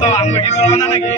তো আমরা কি তুলবো না নাকি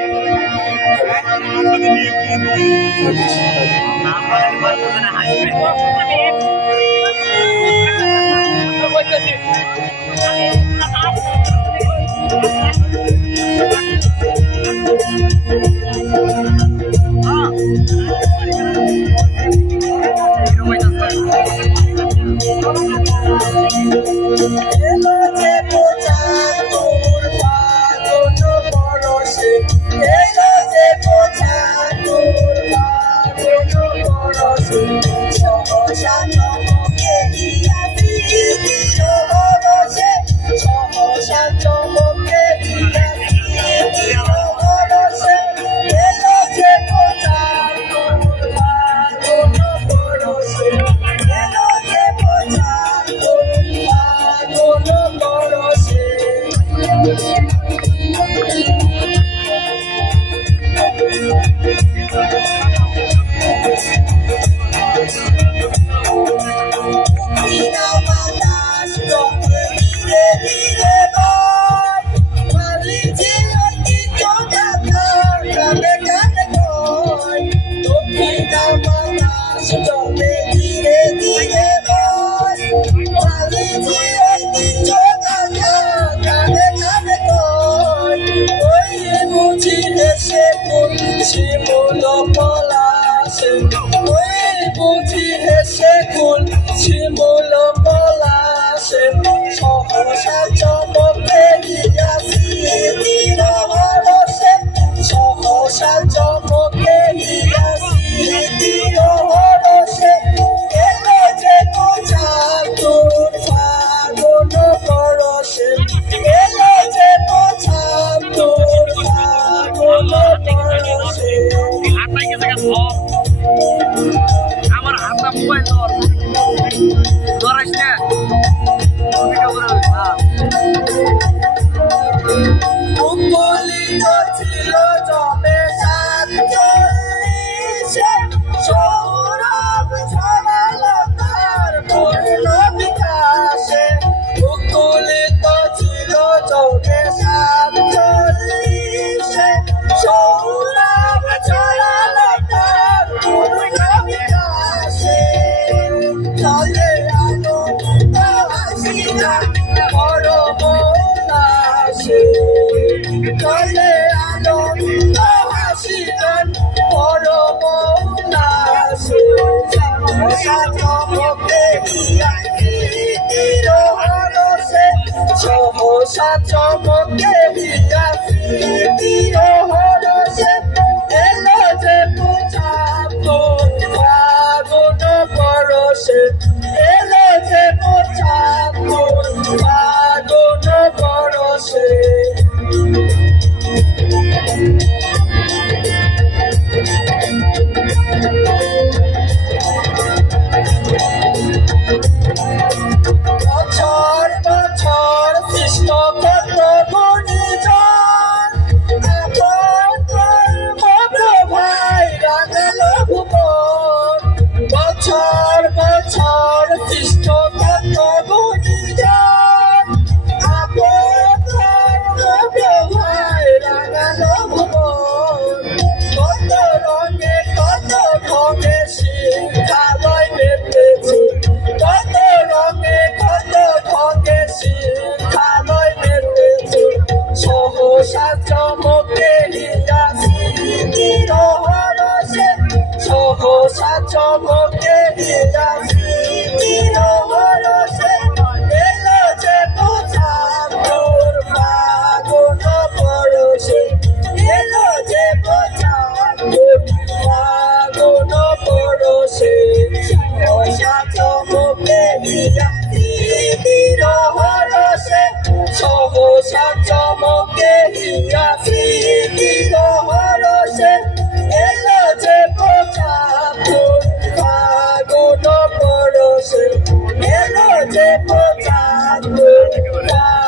আমার হাতটা মোবাইল ধরাইস না ছিল জবে সৌরভ ছড়ালো তার পূর্ণ বিকাশে মুকুলিত ছিল জবে সৌরভ ছড়ালো তার পূর্ণ বিকাশে চলে আনন্দ হাসিনা বড় মোলাসে চলে আনন্দ হাসিনান বড় মোলাসে চমকে সহসা চমকে হরসে এলো যে পূজাত ফাগুন পরশে এলো যে পূজাত ফাগুন পরশে বছর বছর সৃষ্ট কত গুণীজন ভাই রাঙালো ভুবন বছর বছর সৃষ্ট কত গুণীজন ভাই রাঙালো ভুবন কত রঙে কত ঢঙে শিখালয় মেতেছে কত রঙে কত ঢঙে শিখালয় মেতেছে সহসা চমকে হরসে সহসা চমকে হরসে এলো যে বোঝাম তোর ফাগুন পরশে এলো যে বোঝাম তোর ফাগুন পরশে সহসা চমকে হরসে যে 75